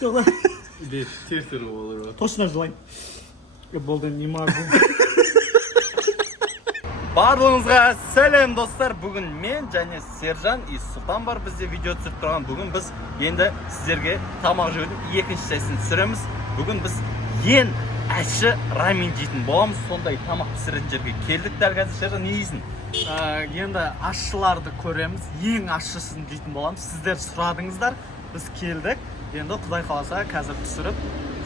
Жоқ, Или тертер болар. точно жылаймын. Болды, не могу. Барлығыңызға сәлем достар. Бүгін мен және Сержан и Сұлтан бар бізде видео түсіріп тұрған. Бүгін біз енді сіздерге тамақ жеудің екінші сәсін түсіреміз. Бүгін біз ең ащы рамен жейтін боламыз. Сондай тамақ пісіретін жерге келдік. Дәл қазір Сержан не дейсің? Енді ащыларды көреміз. Ең ащысын жейтін боламыз. Сіздер сұрадыңыздар, біз келдік. Енді Құдай қаласа қазір түсіріп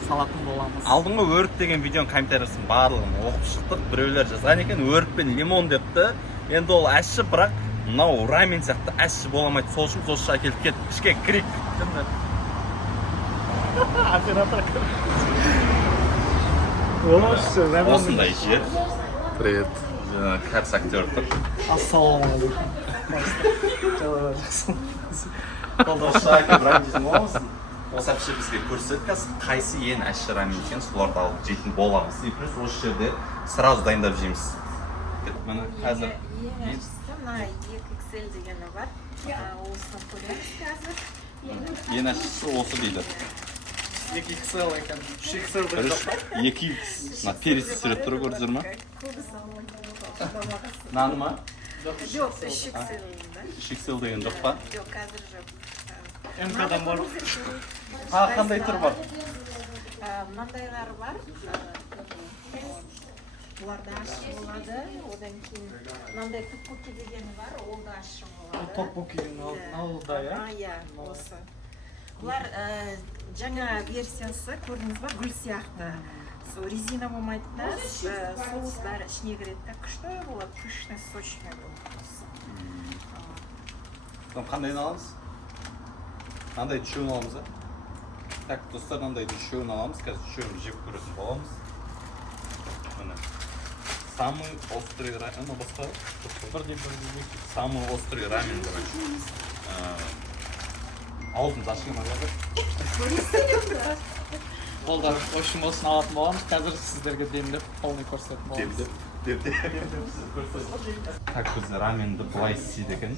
салатын боламыз. Алдыңғы өрік деген видеоның комментариясын барлығын оқып шықтық. Біреулер жазған екен, өрік пен лимон депті. Енді ол ащы, бірақ мынау рамен сияқты ащы боламайды. Сол үшін әкеліп кеттік. Ішке кірейік. Оператор. Осындай жер. Привет. Кәріс актер тұр. Ассалаумағалейкум. Осы әпше бізге көрсетті, қайсы ең әші рамен екен, соларды алып жейтін боламыз. И плюс осы жерде сразу дайындап жейміз. Міне қазір Ең әшісі мына 2XL дегені бар. Осыны көреміз қазір. ең әшісі осы дейді. 2XL екен. 3XL деп жоқ. 2X. Мына пересі сурет тұры көрдіңіздер ма? Көбісі Наны ма? жоқ, 3XL да? 3XL деген жоқ па? Жоқ, қазір жоқ. МК-дан бар. Қандай түр бар? Мынандайлары бар. Бұларда ащы болады. Одан кейін мынандай топпоки дегені бар, ол да ащы болады. Топпоки алда, иә? Иә, осы. Бұлар жаңа версиясы, көрдіңіз ба, гүл сияқты. Резина болмайды да, соус бәрі ішіне кіреді. Күшті болады, күшті, сочный болады. Қандайын аламыз? Мынандай үшеуін аламыз, а? Так, достар, мынандай үшеуін аламыз. Қазір үшеуін жеп көретін боламыз. Міне. Самый острый рамен, басқа? Самый острый рамен, короче. Аузымыз ашқан ағады. Қолдар, общем, осыны алатын боламыз. Қазір сіздерге демдеп, полный көрсетіп боламыз. Демдеп. Так, біз раменді бұлай істейді екен.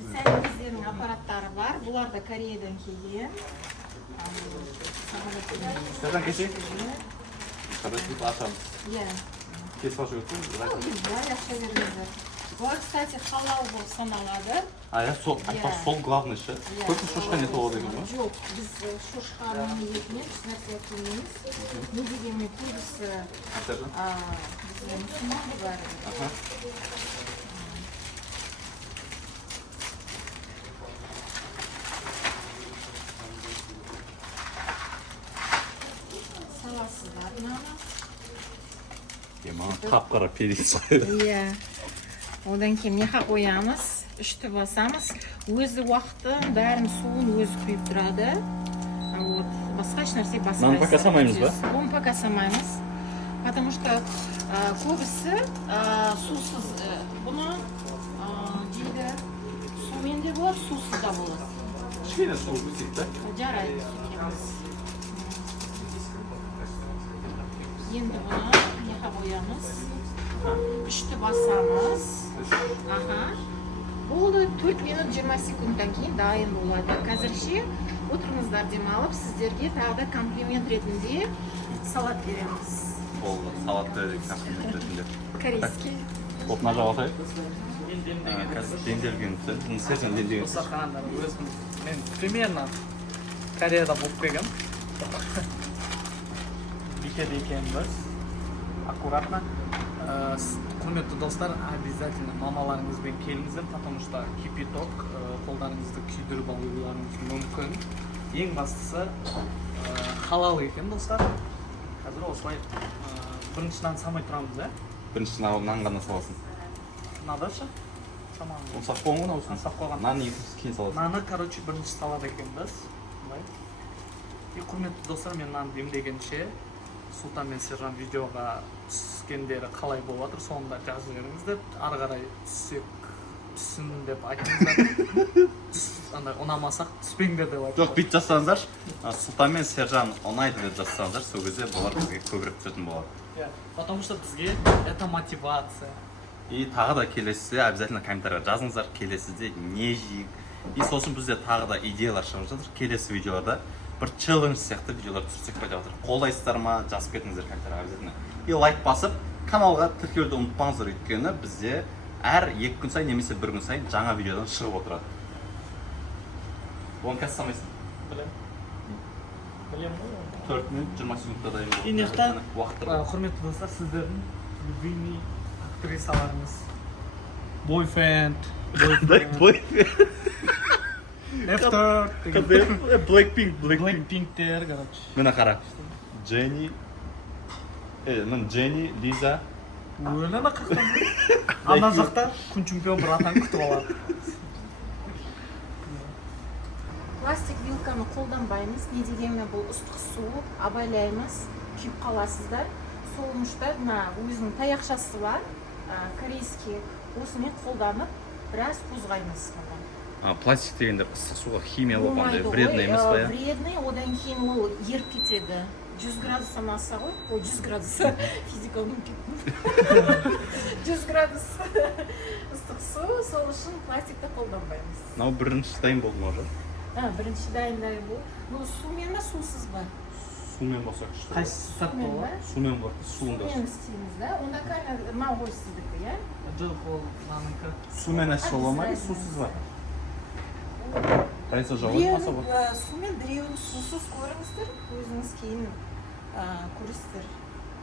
Сәлеміздердің аппараттары бар. Бұлар да Кореядан келген. Сәрден кесейік? Қарасып ашамыз. Иә. Кесіп ашы өтті? Бәрі ақша беріңіздер. Бұлар, кстати, халал болып саналады. Сол главный ше. Көпін шошқан еті болады екен ба? Жоқ, біз шошқаның етінен ешнәрсе әкелмейміз. Не дегенмен көбісі бізге мұсылман бар. Саласыздар мынаны. Қап-қара перец қайды. Иә. Одан кейін меха қоямыз, үшті басамыз. Өзі уақытын, бәрін суын өзі құйып тұрады. Басқа ешнәрсе баспайсыз. Наны пока самаймыз ба? Оны пока самаймыз. Потому что көбісі сусыз бұны дейді. Сумен де болады, сусыз да болады. Кішкене су өсейік та? Жарайды. Енді бұны меха қоямыз. Үшті басамыз. Болды, 4 минут 20 секундтан кейін дайын болады. Қазірше отырыңыздар демалып, сіздерге тағы да комплимент ретінде салат береміз. Болды, салатты комплимент ретінде. Корейский. Болып мына жағы отайық. Қазір денделген түр. Сержан денделген түр. Сақандар, өзім, мен примерно Кореяда болып келгем. Бикеде екенбіз. Аккуратно. Құрметті достар, обязательно мамаларыңызбен келіңіздер, потому что кипяток қолдарыңызды күйдіріп алуларыңыз мүмкін. Ең бастысы халал екен, достар. Қазір осылай бірінші нан самай тұрамыз, ә? Бірінші нан ғана саласын. Надашы? Оны сақ қойған ғой осыны? Сақ қойған. Нан екінші кейін саласын. Наны, короче, бірінші салады екенбіз. Құрметті достар, мен нан демдегенше Сұлтан мен Сержан видеоға түскендері қалай болып жатыр, соңында жазып жіберіңіздер. Ары қарай түссін деп айтыңыздар. Ұнамасақ түспеңдер деп айтыңыздар. Жоқ, бүйтіп жазсаңыздар, Сұлтан мен Сержан ұнайды деп жазсаңыздар, сол кезде бұлар бізге көбірек түсетін болады. Потому что бізге это мотивация. И тағы да келесіде обязательно комментария жазыңыздар, келесіде не жейік, И сосын бізде тағы да идеялар шығып жатыр. Келесі видеоларда бір челлендж сияқты видеолар түсірсек па деп жатыр. Қолдайсыздар ма? Жазып кетіңіздер комментарийға обязательно. И лайк басып, каналға тіркелуді ұмытпаңыздар, өйткені бізде әр 2 күн сайын немесе 1 күн сайын жаңа видеодан шығып отырады. Оны қазір санайсың? Білем ғой. 4 минут 20 секундта дайын болады. Инешта уақыт құрметті достар, сіздердің любимый актрисаларыңыз. Бойфренд. After. Blackpinktер, короче. Мына қара. Дженни. Мына Дженни, Лиза. Өлі ана қақтан. Ана жақта күн чемпион бір атан күтіп алады. Пластик вилканы қолданбаймыз. Не дегенмен бұл ыстық су абайлаймыз, күйіп қаласыздар. Солмышта мына өзінің таяқшасы бар, корейский. Осымен қолданып, біраз қозғаймыз. Пластик дегенде ыстық суға химия болғандай вредный емес па? Вредный, одан кейін ол еріп кетеді. 100 градустан аса ғой, ой 100 градус физика ұмытып кеттім. 100 градус ыстық су, сол үшін пластикті қолданбаймыз. Мынау бірінші дайын болды ма уже? Бірінші дайын бұл. Бұл сумен ба, сусыз ба? Сумен болсақ күшті. Қайсысы сәт болады? Сумен бар, суында. Сумен істейміз да. Онда камера мынау ғой сіздікі, иә? Жоқ, ол наныкі. Сумен әші бола ма, сусыз ба? Қайсы жауыз маса бар? Сумен біреуін сусыз көріңіздер, өзіңіз кейін көресіздер.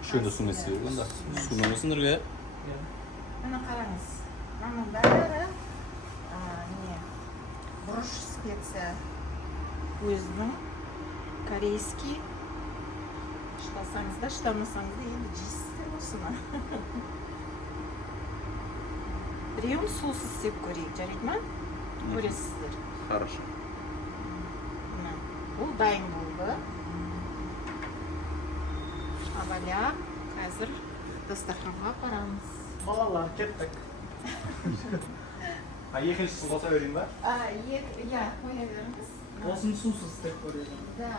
Үшеуінде сумен істейді онда. Сумен өсіндірге. Мына қараңыз. Мынаның бәрі бұрыш специя өзінің корейский. Штасаңыз да, штамасаңыз да енді жейсіздер осыны. Біреуін сусыз істеп көрейік, жарайды ма? Көресіздер. Хорошо. Бұл дайын болды. Аваля, қазір дастарханға апарамыз. Балалар, кеттік. Екіншісін қоса берейін ба? Иә, қоя беріңіз. Осын сусыз істеп көреміз. Да.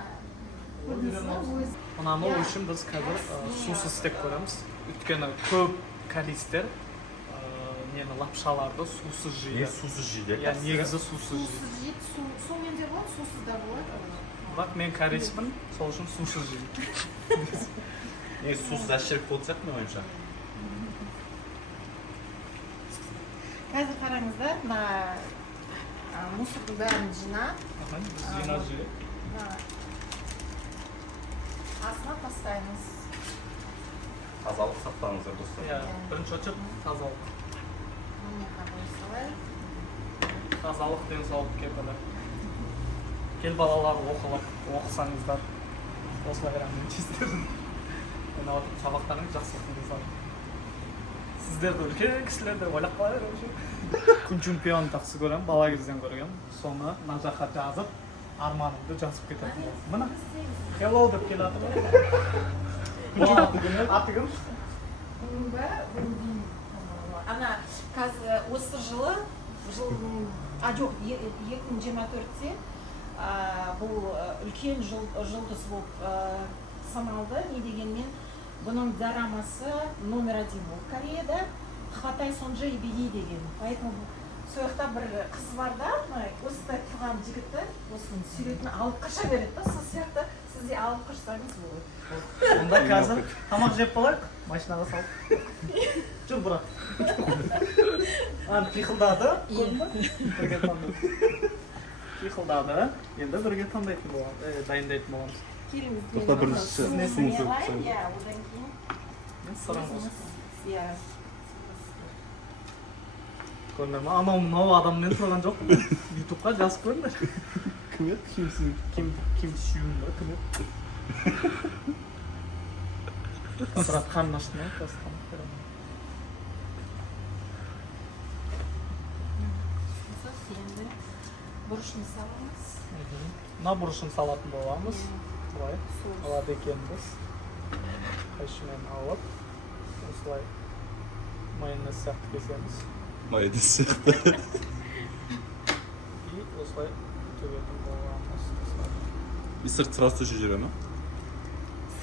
Мынаны үшін біз қазір сусыз істеп көреміз. Өйткені көп корейстер нені лапшаларды сусыз жейді. Сусыз жейді? Иә, негізі сусыз жейді. Сусыз жейді, сумен де болады, сусыз да болады. Бірақ мен корейспін, сол үшін сусыз жейді. Негізі сусыз әшірік болды сияқты мен ойымша. Қазір қараңыздар, мусордың бәрін жина. Біз жинап жейді. Астына тастаймыз. Тазалық сақтаңыздар достар. Иә, бірінші очерк тазалық. Міне қабыл салай. Тазалық денсаулық кепілі. Кел балалар оқысаңыздар. Осылай рәмін честерін. Мен ауытып сабақтарыңыз жақсы оқыңыздар. Сіздерді үлкен кісілерді ойлап қалайыр. Күн чемпион жақсы көрем, бала кезден көргем. Соны мына жаққа жазып, арманымды жазып кететін. Мына hello деп келатыр. Аты кім? Бұның ба, ана қазір осы жылы, жоқ, 2024-те бұл үлкен жұлдыз болып саналды. Не дегенмен, бұның дорамасы номер 1 болды Кореяда. Хватай сонжа и беги деген. Поэтому сояқта бір қыз бар да, осындай тұрған жігітті осының суретін алып қаша береді да, сол сияқты сіз де алып қашсаңыз болады. Онда қазір тамақ жеп болайық, машинаға салып. Жүр брат. Пиқылдады, көрдің ба? Бірге таңдайды. Пиқылдады, енді бірге таңдайтын боламыз, дайындайтын боламыз. Келіңіз. Тоқта бірінші суын сөйтіп. Иә, одан кейін. Сырыңыз. Иә. Көрдіңдер ма? Анау адаммен тұрған жоқ. Ютубқа жазып көріңдер. Кім еді? Кімсің? Ким Сюн ба? Кім еді? Сұрат қанын аштың ма? Қазір тамақ беремін. Енді бұрышын саламыз. Мына бұрышын салатын боламыз. Осылай алады екенбіз. Қайшымен алып, осылай майонез сияқты кесеміз. Майонез сияқты. И осылай төгетін боламыз. И сырт сразу түші жүре ма?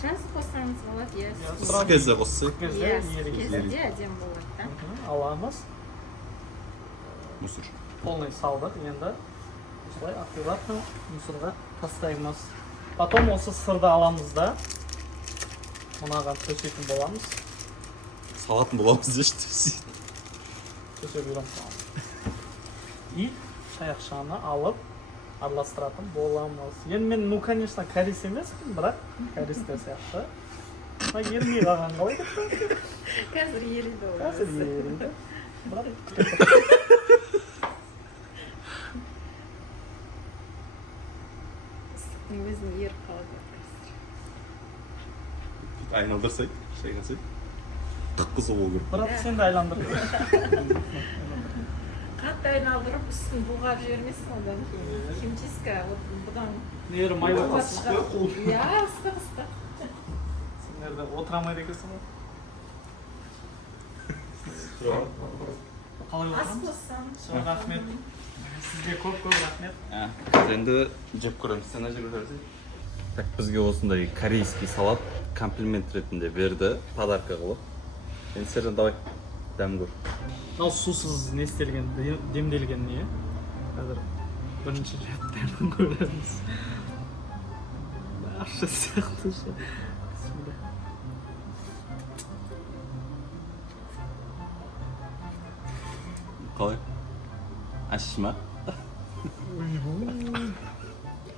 Сразу қоссаңыз болады, иә. Сырт кезде қоссақ? Иә, кезінде әдем болады да. Аламыз. Мусор. Полный салдық. Енді осылай аккуратно мусорға тастаймыз. Потом осы сырды аламыз да мынаған төсейтін боламыз. Салатын боламыз дешті. Төсеп үйреніп қаламыз. И шаяқшаны алып араластыратын боламыз. Енді мен, ну, конечно, корис емеспін, бірақ користер сияқты. Ермей қалған қалай кетті? Қазір ериді ол. Қазір ериді. Бірақ Ыстықтың өзін еріп қалады. Айналдырсай, шайғансай. Қып-қызыл болу керек. бірақ сен де айландыр. Қатты айналдырып, үстін бұлғап жібермесін одан. Химчистка, вот бұдан. Нері май болғасы. Иә, ыстық. Сендерді отырамайды екенсің ғой. Қалай Ас отырамыз? қоссам. Рахмет. Сізге көп рахмет. Енді жеп көреміз, сен жеп көресің. Так, бізге осындай корейский салат комплимент ретінде берді, подарка қылып. Енді Сержан, давай дәм көр. Мынау сусыз не істелген, демделген не? Қазір бірінші рет дәмін көреміз. Ащы сияқты ше. Қалай? Ащы ма?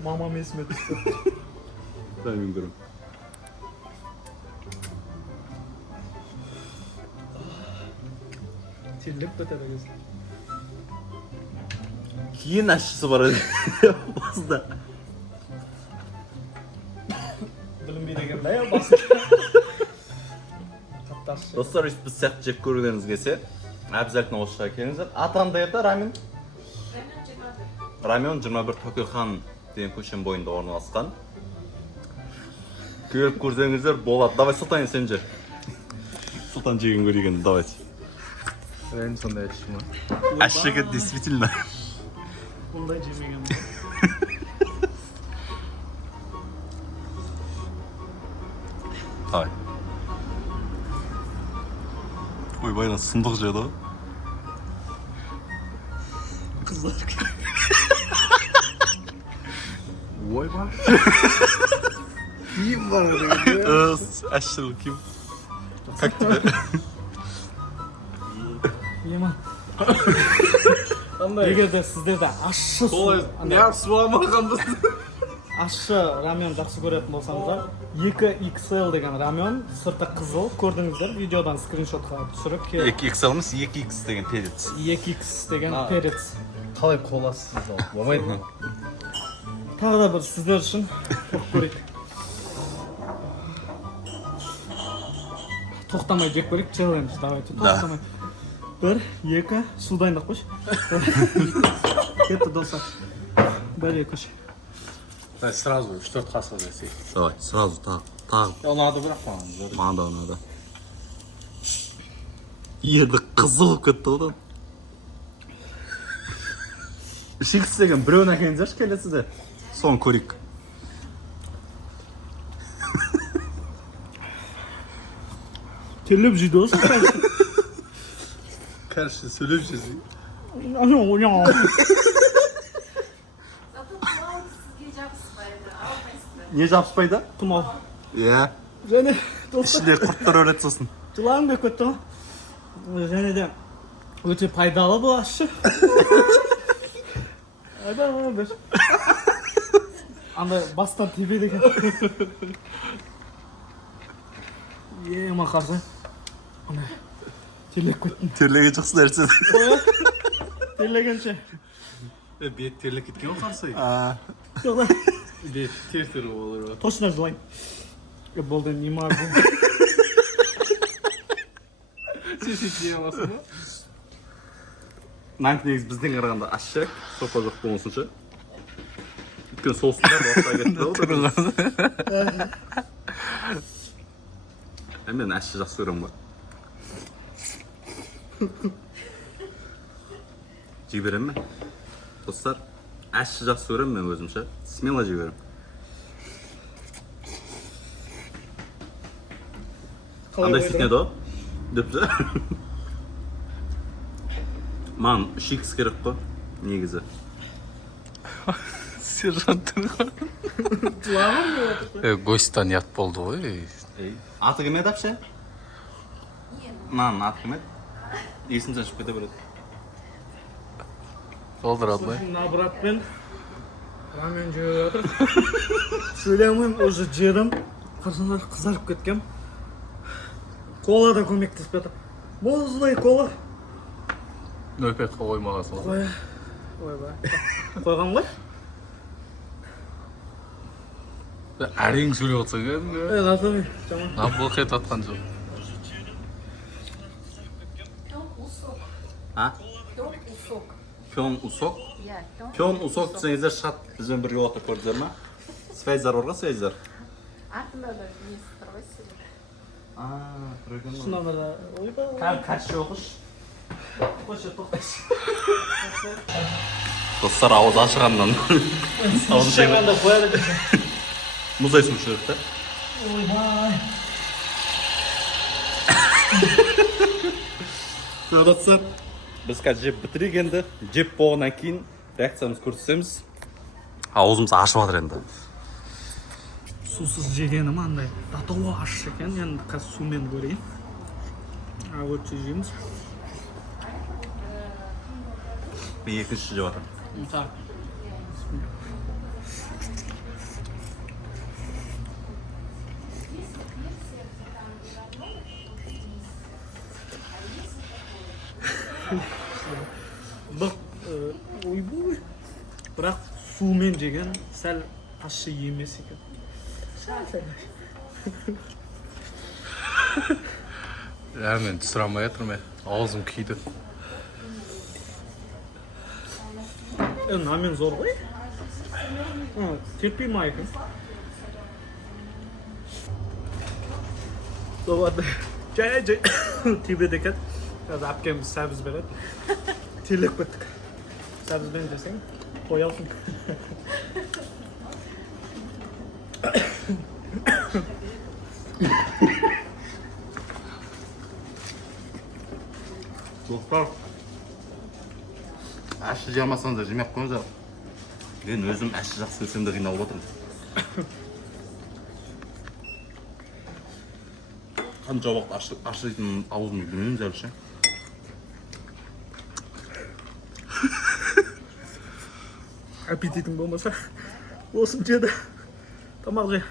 Мамам есіме түсті. Давай мен көрем. Терлеп бітеді кез. Кейін ащысы бар еді. Басында. Білінбейді екен да, басы. Қатты ащы. Достар, біз сияқты жеп көргеніңіз келсе, обязательно осы жаққа келіңіздер. Атыранда еді рамен. Рамен 21 Токихан деген көшенің бойында орналасқан. Көріп көрсеңіздер болады. Давай, Сұлтан, сен же. Сұлтан жеген көреген, давайте. Реально сондай ащы ма? Ащыға действительно. Ондай жемеген. Давай. Ойбай, сұмдық жеді ғой. Қыздар. Ойбай. Киім бар деген. Ащылы ким. Как тебе? Еман. Егер де сіздерде ащы ащы рамен жақсы көретін болсаңыздар, 2XL деген рамен, сырты қызыл, көрдіңіздер, видеодан скриншотқа түсіріп келіп. 2XL емес, 2X деген перец. 2X деген перец. Қалай қоласыз ал? Болмайды. Тағы да бір сіздер үшін оқып көрейік. Тоқтамай жеп көрейік, челлендж, давайте, тоқтамай. 1, 2, су дайындап қойшы. Кетті достар. 1, 2, 3. Давай сразу 4 қасық жасайық. Давай, сразу тағы. Ұнады бірақ маған. Маған да ұнады. Енді қызыл болып кетті одан. Шикс деген біреуін әкеліңіздерші келесіде. Соны көрейік. Терлеп жейді осы. Короче, сөйлеп жүрсің. Сізге жабыспайды, алмайсыздар. Не жабыспайды? Тұмау. Иә. Және достар, Ішінде құрттар өледі сосын. жылағым келіп кетті ғой. Және де өте пайдалы бұл ащы. Айда, бір. Андай бастан тебеді екен. Ема қарсы. Терлеп кеттім. Терлеген жақсы нәрсе. Терлегенше. Бет терлік кеткен ғой қарсай. Жоқла. Бет тер-тері болыр. Точно жылайын. Болды, не могу. Сен сөйтіп аласың ба? Нанк негіз бізден қарағанда ащы, соқа жоқ болмасынша. Өйткені соусында басқа кетті ғой. Мен ащы жақсы көремін ғой. Жей берем ме? Достар, ащы жақсы көремін мен өзімше. Смело жей берем. Қандай сөйтінеді о? Депші? Маған 3X керек қой, негізі. Сержант. Гостьтан ят болды ғой. Аты кім еді әпше? Мынаның аты кім еді? Есін шашып кете береді. Олдыр албай. Мына братпен рамен жеп жатыр. Сөйлей алмаймын, уже жедім. Қырсынар қызарып кеткем. Кола да көмектесіп жатыр. Мұздай кола. Нөпетқа қоймағасың. Ойбай. Қойғам ғой? Әрең сөйлеп отырсың кәдімгі. Насырай, жаман. Бұл қайт атқан жоқ. А? Пен усок? Пен усок десеңіздер шат бізбен бірге отырып көрдіңіздер ма? Связьдар бар ғой, связьдар. артында да несі тұр ғой сізде. Шынында да, ойбай. Қашшы оқыш. Қойшы, тоқтайшы. Достар ауыз ашығаннан. Шағанда қояды десең. Мұздай су ішіріп та. Ойбай. Достар, біз қазір жеп бітірек енді. Жеп болғаннан кейін реакциямыз көрсетеміз. Аузымыз ашып жатыр енді. Сусыз жегенім андай татуы аш екен. Енді қазір сумен көрейін. Өтше жейміз. Екінші жеп жатыр. Так. Бak, ойбой. Бірақ сумен жеген сәл ащы емес екен. Мен түсіре алмай жатырмын. Аузым күйді. Намен зор ғой. Терпей ма екен. Соларды жай тебеді екен. Қазір әпкеміз сәбіз береді. Телеп кеттік. Сәбізбен жесең, қой алсын. Достар, әші жамасаңыздар жемек қойыңыздар. Мен өзім әші жақсы көрсем де қиналып отырмын. Қанша уақыт ашы дейтін аузымды білмеймін зәлше. Аппетитің болмаса, осым жеді. Тамақ же.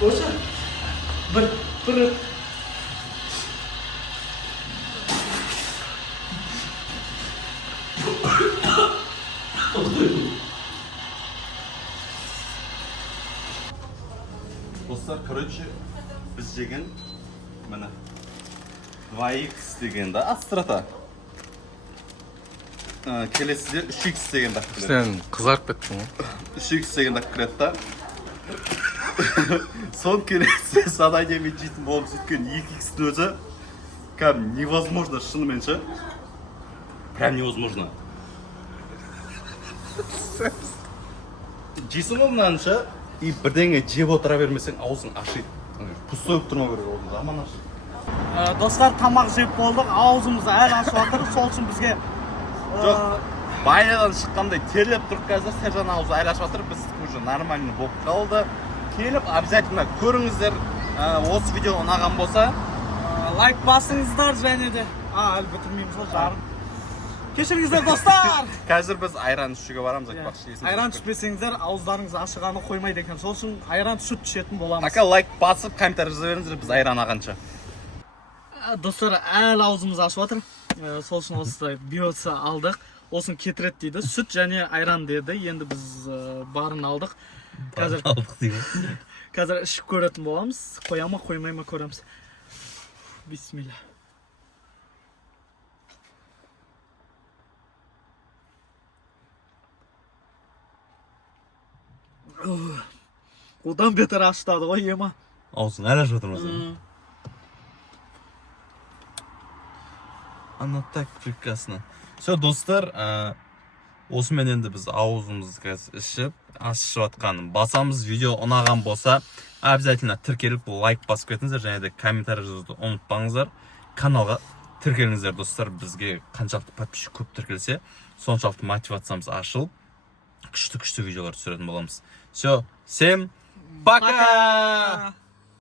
Осы бір Достар, короче, біз жеген міне 2x деген да астрата. Келесіде 3x деген да кіреді. Сен қызарып кеттің ғой. 3x деген да кіреді да. Сон келесі заданиемен жейтін болып сөйткен 2x-ті өзі кәдім невозможно шынымен ше. Прям невозможно. Жейсің ғой мынаны ше, и бірдеңе жеп отыра бермесең аузың ашиды. Пустой болып тұрмау керек аузың, жаман ашиды. Достар, тамақ жеп болдық, аузымыз әлі ашып жатыр. Сол үшін бізге Жоқ, байнадан шыққандай терлеп тұрып қазір Сержан аузы әлі ашып жатыр. Біз уже нормально болып қалды. Келіп, обязательно көріңіздер. Осы видео ұнаған болса, лайк басыңыздар және де. Әлі бітірмейміз ғой, жарым. Кешіріңіздер, достар! қазір біз айран ішуге барамыз, айтпақшы. Айран ішпесеңіздер, ауыздарыңыз ашығаны қоймайды екен. Сол үшін айран сүт ішетін боламыз. Ака лайк басып, комментарий жаза беріңіздер, біз айран ағанша. Достар, әлі аузымыз ашып жатыр. Сол үшін осылай биоция алдық. Осын кетірет дейді. Сүт және айран деді. Енді біз барын алдық. Қазір ішіп көретін боламыз. Қоя ма, қоймай ма көреміз. Бисмилля. Одан бетер аштады ғой, ема. Аузың әлі ашып отырмыз. Оно так прекрасно. Все, достар, осымен енді біз аузымызды қазір ішіп ашып жатқан басамыз. Видео ұнаған болса обязательно тіркеліп лайк басып кетіңіздер, және де комментарий жазуды ұмытпаңыздар. Каналға тіркеліңіздер достар. Бізге қаншалықты подписчик көп тіркелсе, соншалықты мотивациямыз ашылып, күшті видеолар түсіретін боламыз. Все, всем пока!